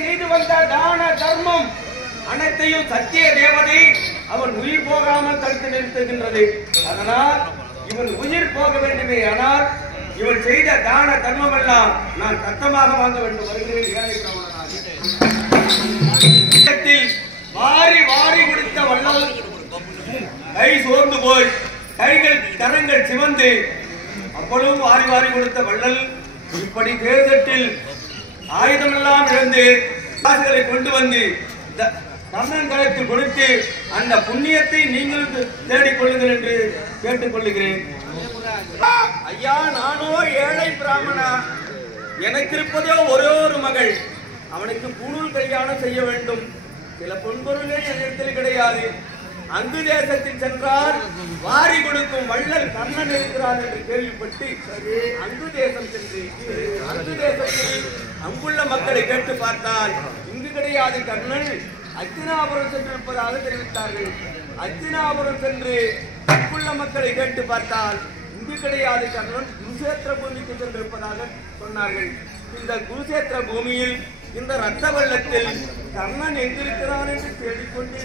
செய்து வந்த தான தர்மம் அனைத்தையும் சத்திய தேவதை அவன் உயிர் போகாமல் தடுத்து நிறுத்துகின்றது. அதனால் இவன் உயிர் போக வேண்டுமே, ஆனால் இவன் செய்த தான தர்மம் எல்லாம் நான் சத்தமாக வாங்க வேண்டும். வருகிறேன். வாரி வாரி கொடுத்த வள்ளல் கை சோர்ந்து போய் கைகள் கரங்கள் சிவந்து அப்பொழுதும் வாரி வாரி கொடுத்த வள்ளல் இப்படி தேர்தட்டில் ஆயுதமெல்லாம் இழந்து காசுகளை கொண்டு வந்து கண்ணன் கழுத்தில் கொடுத்து அந்த புண்ணியத்தை நீங்களும் தேடிக் கொள்ளுங்கள் என்று கேட்டுக் கொள்ளுகிறேன். ஐயா, நானோ ஏழை பிராமணா, எனக்கு இருப்பதோ ஒரே ஒரு மகள். அவனுக்கு பூணூல் கல்யாணம் செய்ய வேண்டும். சில பொன்பொருளே என்னிடத்தில் கிடையாது. அங்கு தேசத்தில் சென்றால் வாரி கொடுக்கும் வள்ளல் கண்ணன் இருக்கிறார் என்று கேள்விப்பட்டு அங்கு தேசம் சென்று அங்கு தேசத்தில் அங்குள்ள மக்களை கேட்டு பார்த்தால் இங்கு கிடையாது கண்ணன், அத்தினாபுரம் சென்றிருப்பதாக தெரிவித்தார்கள். அத்தினாபுரம் சென்று அங்குள்ள மக்களை கேட்டு பார்த்தால் இங்கு கிடையாது கண்ணன், குருசேத்திர பூமிக்கு சென்றிருப்பதாக சொன்னார்கள். இந்த குருசேத்திர பூமியில் இந்த ரத்த வெள்ளத்தில் கண்ணன் எங்கிருக்கிறான் என்று தேடிக்கொண்டே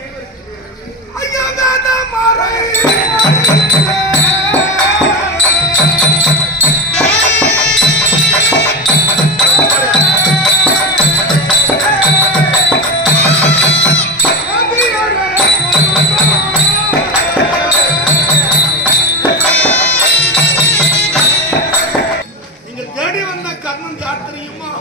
நீங்கள் தேடி வந்த கண்ணன் யார் தெரியுமா?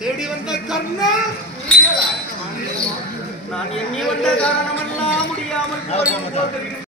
தேடி வந்த கர்ணன் நான் எண்ணி வந்த காரணமெல்லாம் முடியாமல் போகிறேன்.